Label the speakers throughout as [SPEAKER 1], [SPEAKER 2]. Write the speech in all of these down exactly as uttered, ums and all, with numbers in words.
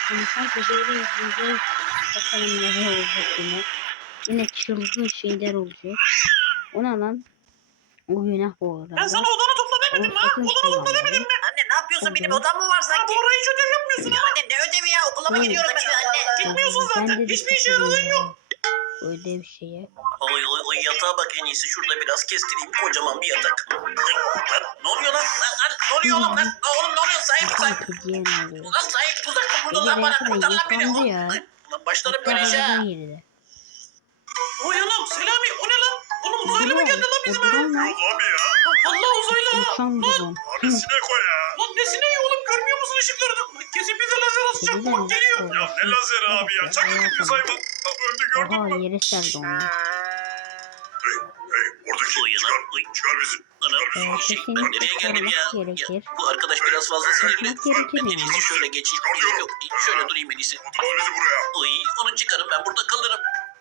[SPEAKER 1] Yani sanki böyle izleyeceğiz. Bakalım ne olacak yine. Yine çılgın şeyler olacak. Ona lan. O günah bu arada.
[SPEAKER 2] Ben sana odanı topla demedim mi ha? Odanı topla demedim mi?
[SPEAKER 3] Anne ne yapıyorsun? Benim odam mı var
[SPEAKER 2] Ha,
[SPEAKER 3] sanki?
[SPEAKER 2] bu orayı hiç ödev yapmıyorsun ama.
[SPEAKER 3] Anne ne ödevi ya? Okula mı
[SPEAKER 1] Hı.
[SPEAKER 3] gidiyorum ben anne?
[SPEAKER 2] Gitmiyorsun zaten. Hiçbir işe yaradığın yok.
[SPEAKER 1] Öyle bir şeye.
[SPEAKER 4] Oy oy oy yatağa bak en iyisi şurada biraz kestireyim kocaman bir yatak. Lan, ne oluyor lan? Lan, lan, ne oluyor oğlum lan? Lan oğlum ne oluyor? Sahip sahip.
[SPEAKER 1] Sanki diye ne oluyor?
[SPEAKER 4] Lan sahip tuzak mı kurdun
[SPEAKER 1] Bir
[SPEAKER 4] lan
[SPEAKER 1] de
[SPEAKER 4] bana?
[SPEAKER 1] resmen
[SPEAKER 4] Kurtar lan beni.
[SPEAKER 1] yıkandı
[SPEAKER 4] Oğlum,
[SPEAKER 1] ya.
[SPEAKER 4] Lan başlarım böyle işe. ha.
[SPEAKER 1] Hatta girdi.
[SPEAKER 2] Oy anam Selami o ne lan? Oğlum uzaylı mı geldi lan bizim eve?
[SPEAKER 1] Oturan lan.
[SPEAKER 5] Yok abi ya.
[SPEAKER 2] Vallahi uzaylı ha.
[SPEAKER 1] Uçan buldum.
[SPEAKER 5] Abi sinek o ya.
[SPEAKER 2] Lan nesine iyi oğlum görmüyor musun ışıklarını? Kesin bize lazer atacak bu bak geliyor.
[SPEAKER 5] Ya ne lazeri abi ya. Çakın gitmiş hayvan. Lan öldü gördün
[SPEAKER 1] Aha
[SPEAKER 5] mü?
[SPEAKER 1] yere serdi onu.
[SPEAKER 5] Hey hey oradaki
[SPEAKER 4] Oy
[SPEAKER 5] çıkar.
[SPEAKER 4] anam. Oy.
[SPEAKER 5] Çıkar bizi.
[SPEAKER 4] Anam
[SPEAKER 1] Ee,
[SPEAKER 4] şey
[SPEAKER 1] sesini
[SPEAKER 4] ben nereye geldim ya?
[SPEAKER 1] çıkarmak
[SPEAKER 4] ya?
[SPEAKER 1] gerekir.
[SPEAKER 4] Bu arkadaş biraz fazla sinirli.
[SPEAKER 1] Çıkarmak gerekir
[SPEAKER 4] Ben en
[SPEAKER 1] yani.
[SPEAKER 4] iyisi şöyle geçeyim. Yok yok şöyle durayım en iyisi.
[SPEAKER 5] Oturma bizi buraya.
[SPEAKER 4] Oy onu çıkarım ben burada kalırım.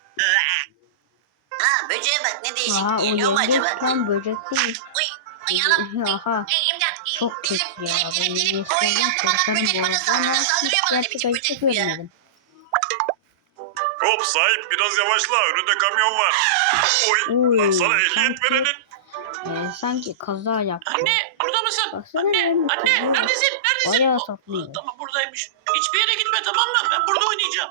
[SPEAKER 3] Ha böceğe bak ne değişik
[SPEAKER 1] Aha o
[SPEAKER 3] geliyor mu
[SPEAKER 1] yengeç
[SPEAKER 3] acaba?
[SPEAKER 1] tam böcek değil.
[SPEAKER 3] Uy uy anam.
[SPEAKER 1] Aha.
[SPEAKER 3] Ey imdat.
[SPEAKER 1] Çok kötü
[SPEAKER 3] Dilim
[SPEAKER 1] ya.
[SPEAKER 3] dilim
[SPEAKER 1] Ben
[SPEAKER 3] dilim dilim.
[SPEAKER 1] yengeçlerden
[SPEAKER 3] Oy yandım anam
[SPEAKER 1] korkarım
[SPEAKER 3] böcek
[SPEAKER 1] bu
[SPEAKER 3] bana
[SPEAKER 1] arada.
[SPEAKER 3] saldırıyor
[SPEAKER 1] Ama hiç
[SPEAKER 3] saldırıyor bana ne
[SPEAKER 1] gerçek
[SPEAKER 3] biçim
[SPEAKER 1] ayısı
[SPEAKER 3] böcek bu ya?
[SPEAKER 1] görmedim.
[SPEAKER 5] Hop sahip biraz yavaşla. Önünde kamyon var. Oy.
[SPEAKER 1] Uy,
[SPEAKER 5] Lan sana ehliyet
[SPEAKER 1] sanki-
[SPEAKER 5] verenin.
[SPEAKER 1] Ee, sanki kaza yaptı.
[SPEAKER 2] Anne burada mısın?
[SPEAKER 1] Baksana
[SPEAKER 2] Anne
[SPEAKER 1] benim
[SPEAKER 2] anne
[SPEAKER 1] kızım.
[SPEAKER 2] neredesin? Neredesin?
[SPEAKER 1] Bayağı
[SPEAKER 2] Oh,
[SPEAKER 1] tatlıyım.
[SPEAKER 2] Tamam buradaymış. Hiçbir yere gitme tamam mı? Ben burada oynayacağım.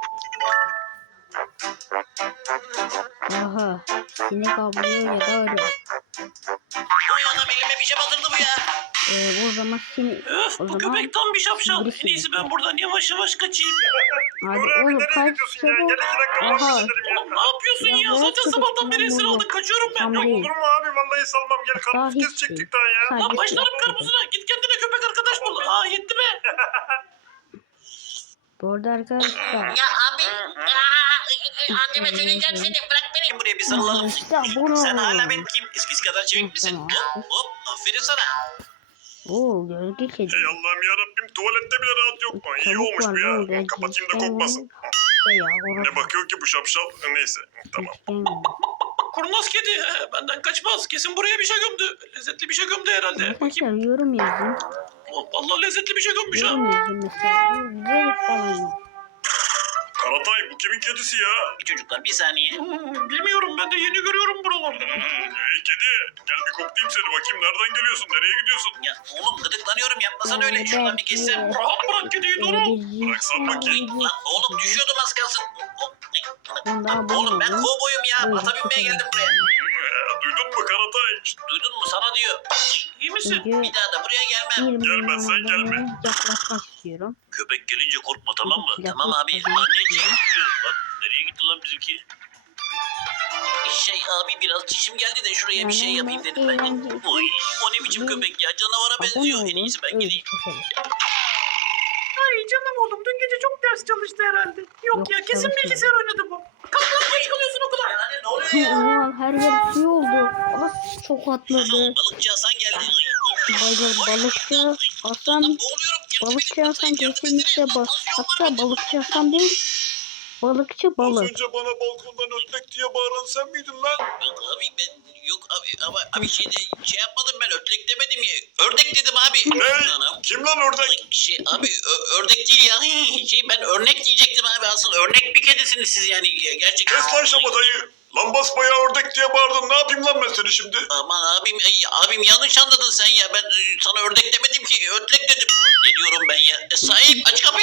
[SPEAKER 1] Aha. Sinek avlıyor ya da öyle.
[SPEAKER 4] Oy anam elime bir şey batırdı bu ya.
[SPEAKER 1] Ee, o zaman sinek...
[SPEAKER 2] Öf
[SPEAKER 1] O
[SPEAKER 2] bu
[SPEAKER 1] zaman...
[SPEAKER 2] köpek tam bir şapşal.
[SPEAKER 1] birisi
[SPEAKER 2] En iyisi ben buradan yavaş yavaş kaçayım.
[SPEAKER 1] Hadi
[SPEAKER 5] Nuri abi
[SPEAKER 1] oğlum
[SPEAKER 5] nereye
[SPEAKER 1] kaç
[SPEAKER 5] gidiyorsun ya?
[SPEAKER 1] çabuk.
[SPEAKER 5] Gel iki dakika
[SPEAKER 1] Aha.
[SPEAKER 5] muhabbet edelim ya.
[SPEAKER 2] Oğlum ne yapıyorsun
[SPEAKER 1] Ya
[SPEAKER 2] ya?
[SPEAKER 1] bırak
[SPEAKER 2] Zaten
[SPEAKER 1] köpek,
[SPEAKER 2] sabahtan beri
[SPEAKER 1] tamam
[SPEAKER 2] esir
[SPEAKER 1] oğlum.
[SPEAKER 2] aldık. Kaçıyorum ben.
[SPEAKER 1] Tamam
[SPEAKER 2] Ya,
[SPEAKER 1] değil.
[SPEAKER 5] Olur mu abi? Vallahi salmam. Gel
[SPEAKER 1] Daha
[SPEAKER 5] karpuz
[SPEAKER 1] hiç
[SPEAKER 5] kesecektik
[SPEAKER 1] değil.
[SPEAKER 5] daha ya.
[SPEAKER 1] Sadece
[SPEAKER 2] Lan başlarım
[SPEAKER 1] sinek
[SPEAKER 2] karpuzuna. Git kendine köpek arkadaş bul. Aa yetti be.
[SPEAKER 1] Bu arada arkadaşlar.
[SPEAKER 3] Ya abi. Aa, anneme söyleyeceğim seni bırak beni.
[SPEAKER 4] Gel buraya bir sarılalım.
[SPEAKER 1] İşte bunu.
[SPEAKER 4] Sen hala benim kim? Eskisi kadar çevik misin?
[SPEAKER 1] Tamam.
[SPEAKER 4] Hop hop aferin sana.
[SPEAKER 1] Oo gölge kedi.
[SPEAKER 5] Hey Allah'ım yarabbim tuvalette bile rahat yok mu? İyi
[SPEAKER 1] Tavuk
[SPEAKER 5] olmuş
[SPEAKER 1] var
[SPEAKER 5] bu ya.
[SPEAKER 1] böyle,
[SPEAKER 5] Kapatayım da
[SPEAKER 1] cinsel
[SPEAKER 5] kokmasın.
[SPEAKER 1] Veya
[SPEAKER 5] Ne bakıyor ki bu şapşal? Neyse tamam.
[SPEAKER 2] Kurnaz kedi. He, benden kaçmaz. Kesin buraya bir şey gömdü. Lezzetli bir şey gömdü herhalde.
[SPEAKER 1] Arkadaşlar yorum yazın.
[SPEAKER 2] Vallahi lezzetli bir şey gömmüş ha.
[SPEAKER 1] Yorum yazın mesela. Güzel falan.
[SPEAKER 5] Karatay bu kimin kedisi ya?
[SPEAKER 4] Çocuklar bir saniye.
[SPEAKER 2] Hmm, Bilmiyorum ben de yeni görüyorum buralarda.
[SPEAKER 5] Hey kedi gel bir koklayayım seni bakayım. Nereden geliyorsun? Nereye gidiyorsun?
[SPEAKER 4] Ya oğlum gıdıklanıyorum yapmasan öyle. Şuradan bir geçsem.
[SPEAKER 2] Rahat bırak kediyi
[SPEAKER 1] Ee,
[SPEAKER 2] Duru.
[SPEAKER 5] Bıraksan bakayım.
[SPEAKER 4] Lan oğlum düşüyordum az kalsın.
[SPEAKER 1] Bundan
[SPEAKER 4] Oğlum ben
[SPEAKER 1] bulmadım.
[SPEAKER 4] kovboyum ya.
[SPEAKER 1] Buyurun,
[SPEAKER 4] Ata binmeye geldim buraya.
[SPEAKER 5] Ee, duydun mu Karatay?
[SPEAKER 4] Şşt, duydun mu sana diyor.
[SPEAKER 2] İyi misin?
[SPEAKER 1] Çünkü
[SPEAKER 4] Bir daha da buraya gelmem.
[SPEAKER 1] bir
[SPEAKER 5] Gelmezsen
[SPEAKER 1] milyona
[SPEAKER 5] gelme.
[SPEAKER 1] yaklaşmak istiyorum.
[SPEAKER 4] Köpek gelince korkma tamam mı?
[SPEAKER 1] Ya,
[SPEAKER 4] Tamam abi.
[SPEAKER 1] korkma,
[SPEAKER 4] Anneciğim. Lan nereye gitti lan bizimki? Şey abi biraz çişim geldi de şuraya bir şey yapayım dedim ben de. Oy o ne biçim köpek ya canavara benziyor. En iyisi ben gideyim.
[SPEAKER 2] Ay canım oğlum dün gece çok ders çalıştı herhalde. Yok,
[SPEAKER 1] Yok,
[SPEAKER 2] ya kesin
[SPEAKER 1] çalışmadı.
[SPEAKER 2] bilgisayar oynadı bu. Kalk lan geç kalıyorsun okula.
[SPEAKER 4] Ya anne ne oluyor ya?
[SPEAKER 1] Ulan her yer suyu oldu. Nasıl çok atladı.
[SPEAKER 4] Balıkçı Hasan geldi.
[SPEAKER 1] Bayır balıkçı Hasan.
[SPEAKER 4] Boğuluyorum.
[SPEAKER 1] Balıkçı Hasan kesinlikle bal. Hatta balıkçı Hasan değil. Balıkçı
[SPEAKER 5] Az
[SPEAKER 1] balık.
[SPEAKER 5] önce bana balkondan ötlek diye bağıran sen miydin lan?
[SPEAKER 4] Yok abi ben yok abi ama abi şeyde şey yapmadım ben ördek demedim ya. Ördek dedim abi.
[SPEAKER 5] Ne?
[SPEAKER 4] Anam.
[SPEAKER 5] Kim lan ördek?
[SPEAKER 4] Şey abi ö- ördek değil ya. Şey ben örnek diyecektim abi asıl örnek bir kedisiniz siz yani gerçekten.
[SPEAKER 5] Kes lan şamatayı. Lan basbayağı ördek diye bağırdın. Ne yapayım lan ben seni şimdi?
[SPEAKER 4] Aman abim ay, abim yanlış anladın sen ya. Ben e, sana ördek demedim ki ötlek dedim. Ne diyorum ben ya? E, sahip aç kapıyı.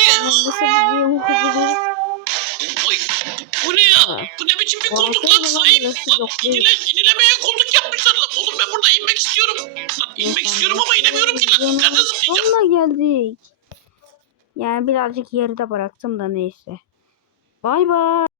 [SPEAKER 4] Oy. Bu ne ya? Bu ne biçim bir koltuk lan sahip? Lan inile, inilemeye koltuk yapmışlar lan. Oğlum ben burada inmek istiyorum. Lan inmek istiyorum ama inemiyorum ki lan. Nerede zıplayacağım?
[SPEAKER 1] Sonuna geldik. Yani birazcık yarıda bıraktım da neyse. Bay bay.